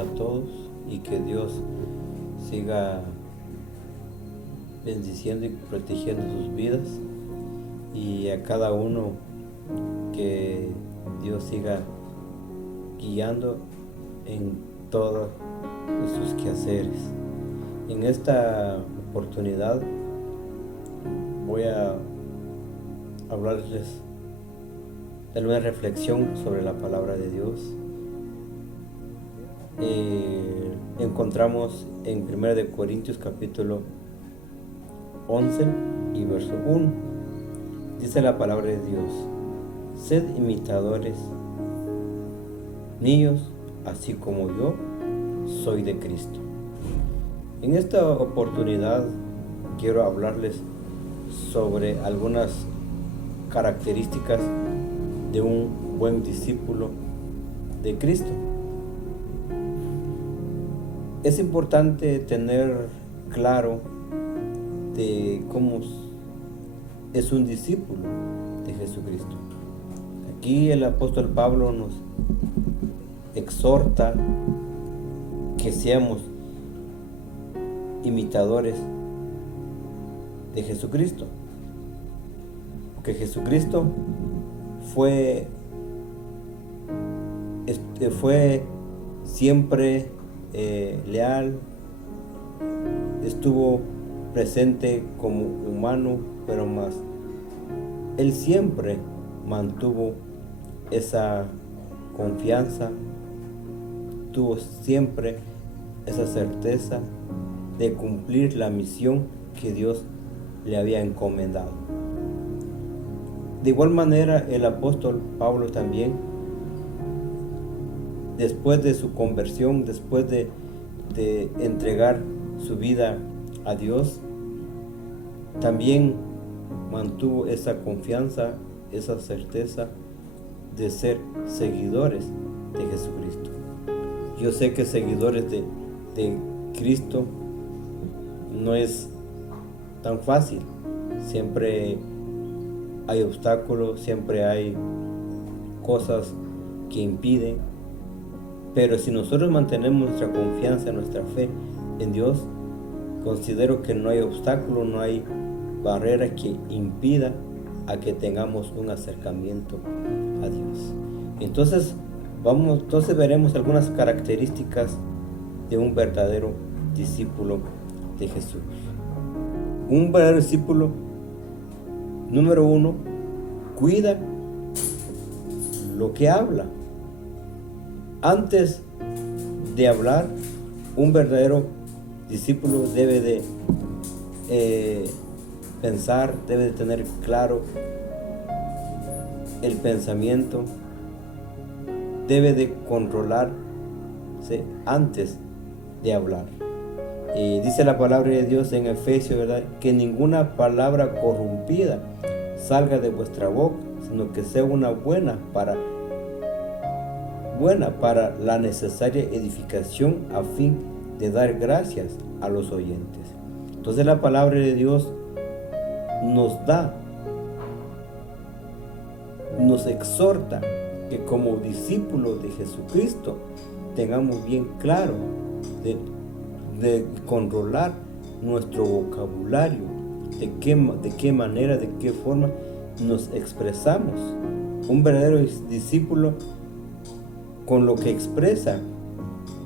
a todos y que Dios siga bendiciendo y protegiendo sus vidas, y a cada uno que Dios siga guiando en todos sus quehaceres. En esta oportunidad voy a hablarles de una reflexión sobre la palabra de Dios. Encontramos en 1 de Corintios capítulo 11 y verso 1. Dice la palabra de Dios: sed imitadores míos, así como yo soy de Cristo. En esta oportunidad quiero hablarles sobre algunas características de un buen discípulo de Cristo. Es importante tener claro de cómo es un discípulo de Jesucristo. Aquí el apóstol Pablo nos exhorta que seamos imitadores de Jesucristo, porque Jesucristo fue siempre leal, estuvo presente como humano, pero más él siempre mantuvo esa confianza, tuvo siempre esa certeza de cumplir la misión que Dios le había encomendado. De igual manera, el apóstol Pablo también, después de su conversión, después de entregar su vida a Dios, también mantuvo esa confianza, esa certeza de ser seguidores de Jesucristo. Yo sé que seguidores de Cristo no es tan fácil. Siempre hay obstáculos, siempre hay cosas que impiden. Pero si nosotros mantenemos nuestra confianza, nuestra fe en Dios, considero que no hay obstáculo, no hay barrera que impida a que tengamos un acercamiento a Dios. Entonces veremos algunas características de un verdadero discípulo de Jesús. Un verdadero discípulo, número 1, cuida lo que habla. Antes de hablar, un verdadero discípulo debe de pensar, debe de tener claro el pensamiento, debe de controlarse antes de hablar. Y dice la palabra de Dios en Efesios, ¿verdad?, que ninguna palabra corrompida salga de vuestra boca, sino que sea una buena para la necesaria edificación, a fin de dar gracias a los oyentes. Entonces la palabra de Dios nos exhorta que como discípulos de Jesucristo tengamos bien claro de controlar nuestro vocabulario, de qué manera, de qué forma nos expresamos. Un verdadero discípulo, con lo que expresa,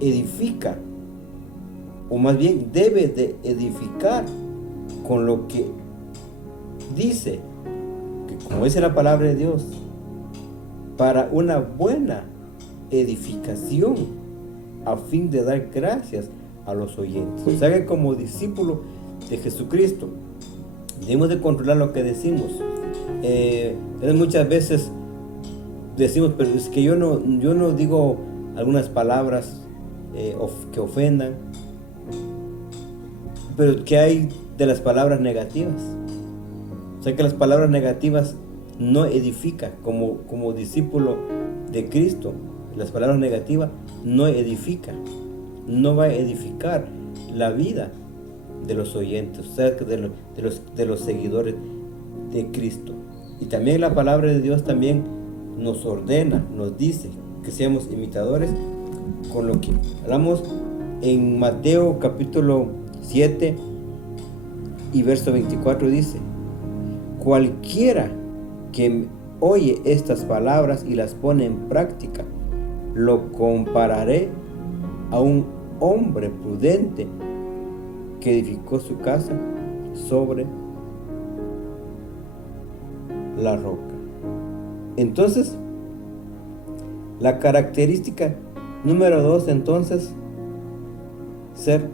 edifica, o más bien debe de edificar con lo que dice, que como dice la palabra de Dios, para una buena edificación, a fin de dar gracias a los oyentes. O sea que como discípulo de Jesucristo debemos de controlar lo que decimos. Muchas veces decimos, pero es que yo no digo algunas palabras que ofendan. Pero ¿qué hay de las palabras negativas? O sea que las palabras negativas no edifican. Como discípulo de Cristo, las palabras negativas no edifican. No va a edificar la vida de los oyentes, o sea, de los seguidores de Cristo. Y también la palabra de Dios también nos ordena, nos dice que seamos imitadores con lo que hablamos en Mateo capítulo 7 y verso 24 dice: cualquiera que oye estas palabras y las pone en práctica, lo compararé a un hombre prudente que edificó su casa sobre la roca. Entonces, la característica número 2, entonces, ser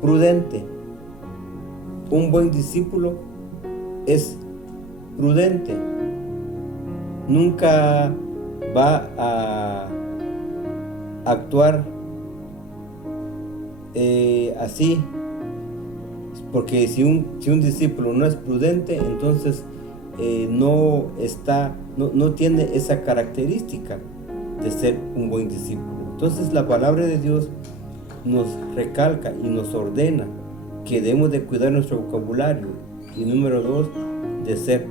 prudente. Un buen discípulo es prudente. Nunca va a actuar así, porque si un discípulo no es prudente, entonces no tiene esa característica de ser un buen discípulo. Entonces la palabra de Dios nos recalca y nos ordena que debemos de cuidar nuestro vocabulario, y número 2, de ser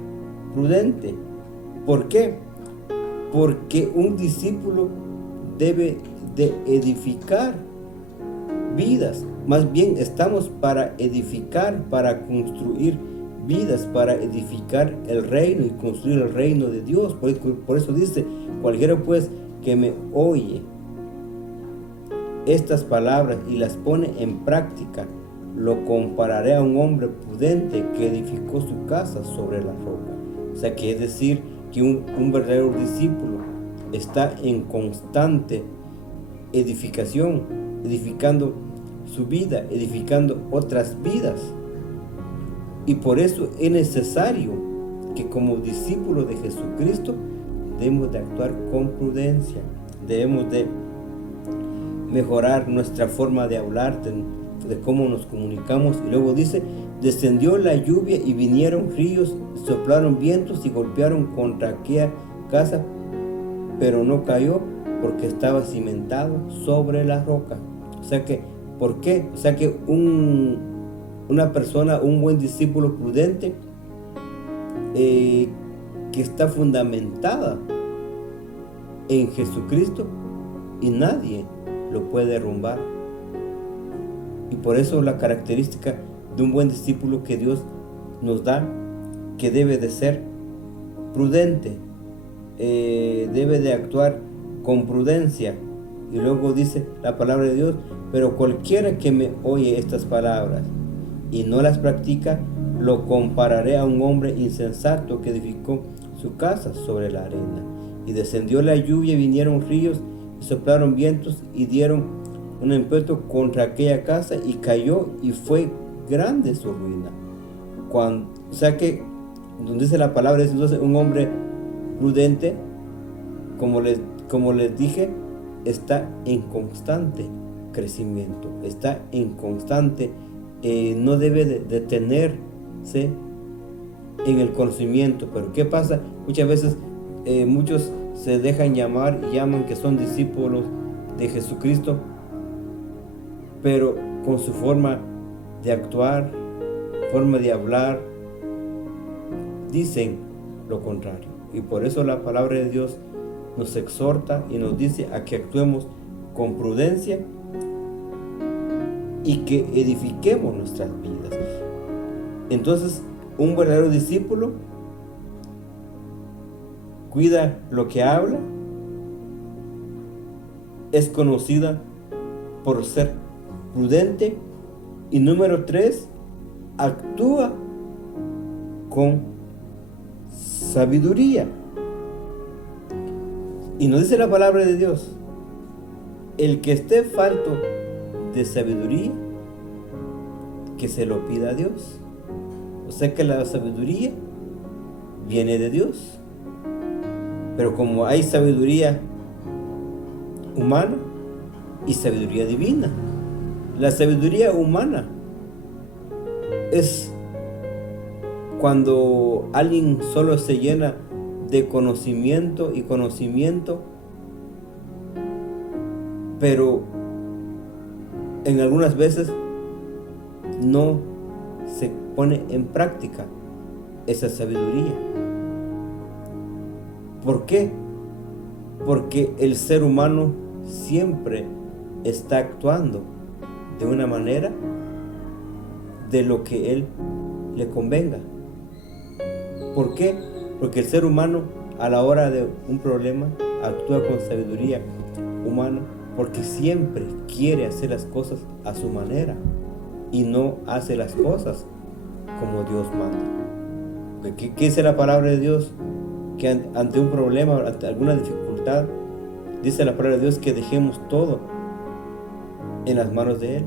prudente. ¿Por qué? Porque un discípulo debe de edificar vidas. Más bien estamos para edificar, para construir vidas, para edificar el reino y construir el reino de Dios. Por eso dice: cualquiera pues que me oye estas palabras y las pone en práctica, lo compararé a un hombre prudente que edificó su casa sobre la roca. O sea, que es decir, que un verdadero discípulo está en constante edificación, edificando su vida, edificando otras vidas. Y por eso es necesario que como discípulos de Jesucristo debemos de actuar con prudencia, debemos de mejorar nuestra forma de hablar, de cómo nos comunicamos. Y luego dice: descendió la lluvia y vinieron ríos, soplaron vientos y golpearon contra aquella casa, pero no cayó porque estaba cimentado sobre la roca. O sea que, ¿por qué? O sea que una persona, un buen discípulo prudente, que está fundamentada en Jesucristo, y nadie lo puede derrumbar. Y por eso la característica de un buen discípulo que Dios nos da, que debe de ser prudente, debe de actuar con prudencia. Y luego dice la palabra de Dios: pero cualquiera que me oye estas palabras y no las practica, lo compararé a un hombre insensato que edificó su casa sobre la arena. Y descendió la lluvia, vinieron ríos, y soplaron vientos, y dieron un ímpetu contra aquella casa, y cayó, y fue grande su ruina. O sea que, donde dice la palabra, es entonces un hombre prudente, como les dije, está en constante crecimiento, está en constante, no debe de detenerse en el conocimiento. Pero ¿qué pasa? Muchas veces muchos se dejan llamar y llaman que son discípulos de Jesucristo, pero con su forma de actuar, forma de hablar, dicen lo contrario. Y por eso la palabra de Dios nos exhorta y nos dice a que actuemos con prudencia y que edifiquemos nuestras vidas. Entonces, un verdadero discípulo cuida lo que habla, es conocida por ser prudente, y número 3, actúa con sabiduría. Y nos dice la palabra de Dios: el que esté falto de sabiduría, que se lo pida a Dios. O sea que la sabiduría viene de Dios. Pero como hay sabiduría humana y sabiduría divina, la sabiduría humana es cuando alguien solo se llena de conocimiento y conocimiento, pero en algunas veces no se pone en práctica esa sabiduría. ¿Por qué? Porque el ser humano siempre está actuando de una manera de lo que Él le convenga. ¿Por qué? Porque el ser humano a la hora de un problema actúa con sabiduría humana, porque siempre quiere hacer las cosas a su manera y no hace las cosas como Dios manda. ¿Qué dice la palabra de Dios? Que ante un problema, ante alguna dificultad, dice la palabra de Dios que dejemos todo en las manos de Él.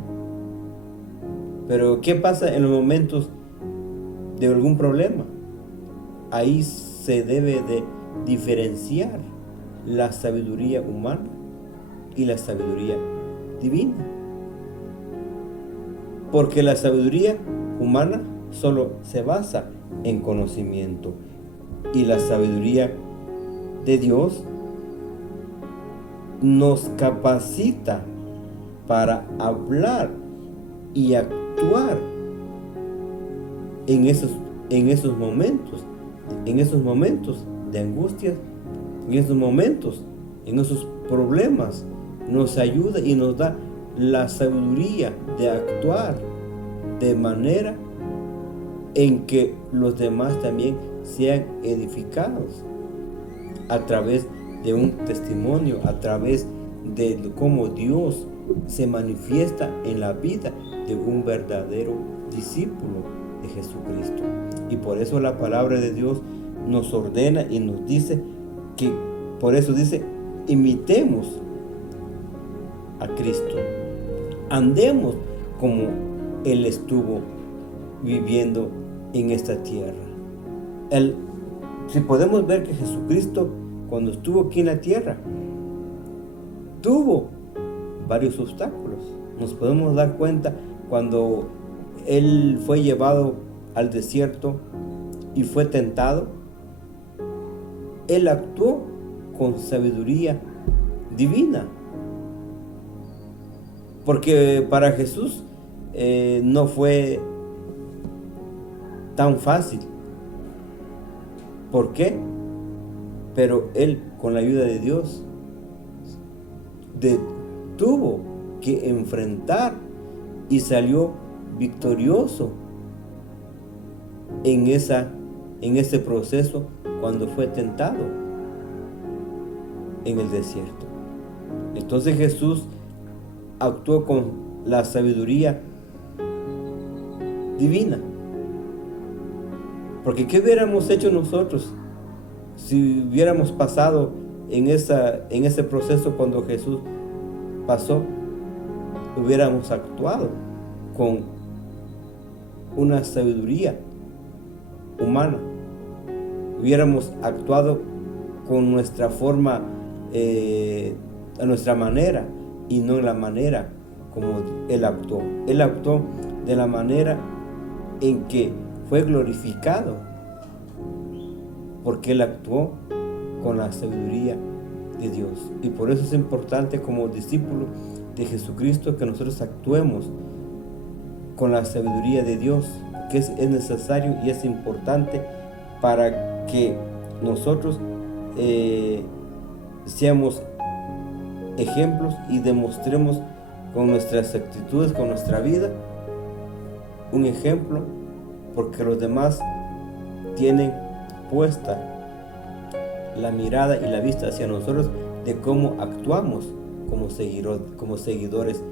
Pero ¿qué pasa en los momentos de algún problema? Ahí se debe de diferenciar la sabiduría humana y la sabiduría divina. Porque la sabiduría humana solo se basa en conocimiento, y la sabiduría de Dios nos capacita para hablar y actuar en esos momentos de angustias, en esos momentos, en esos problemas. Nos ayuda y nos da la sabiduría de actuar de manera en que los demás también sean edificados a través de un testimonio, a través de cómo Dios se manifiesta en la vida de un verdadero discípulo de Jesucristo. Y por eso la palabra de Dios nos ordena y nos dice que, por eso dice, imitemos a Cristo, andemos como Él estuvo viviendo en esta tierra. Si podemos ver que Jesucristo, cuando estuvo aquí en la tierra, tuvo varios obstáculos. Nos podemos dar cuenta cuando Él fue llevado al desierto y fue tentado. Él actuó con sabiduría divina, porque para Jesús no fue tan fácil. ¿Por qué? Pero Él, con la ayuda de Dios, tuvo que enfrentar y salió victorioso en ese proceso cuando fue tentado en el desierto. Entonces Jesús actuó con la sabiduría divina. Porque ¿qué hubiéramos hecho nosotros si hubiéramos pasado en ese proceso cuando Jesús pasó? Hubiéramos actuado con una sabiduría humana. Hubiéramos actuado con nuestra forma, a nuestra manera, y no en la manera como Él actuó. Él actuó de la manera en que fue glorificado, porque Él actuó con la sabiduría de Dios. Y por eso es importante, como discípulos de Jesucristo, que nosotros actuemos con la sabiduría de Dios, que es necesario y es importante para que nosotros seamos ejemplos y demostremos con nuestras actitudes, con nuestra vida, un ejemplo, porque los demás tienen puesta la mirada y la vista hacia nosotros de cómo actuamos como seguidores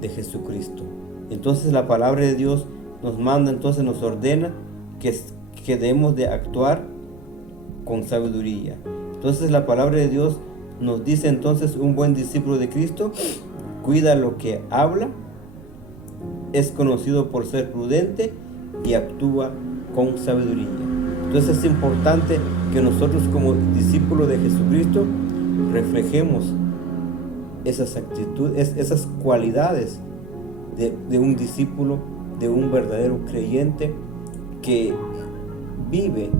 de Jesucristo. Entonces la palabra de Dios nos manda, entonces nos ordena que debemos de actuar con sabiduría. Entonces la palabra de Dios nos dice entonces: un buen discípulo de Cristo cuida lo que habla, es conocido por ser prudente y actúa con sabiduría. Entonces es importante que nosotros, como discípulos de Jesucristo, reflejemos esas actitudes, esas cualidades de un discípulo, de un verdadero creyente que vive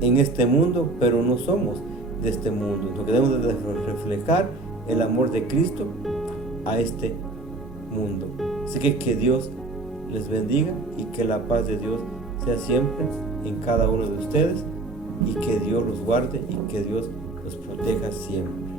en este mundo, pero no somos de este mundo. Lo que debemos de reflejar el amor de Cristo a este mundo. Así que Dios les bendiga y que la paz de Dios sea siempre en cada uno de ustedes, y que Dios los guarde y que Dios los proteja siempre.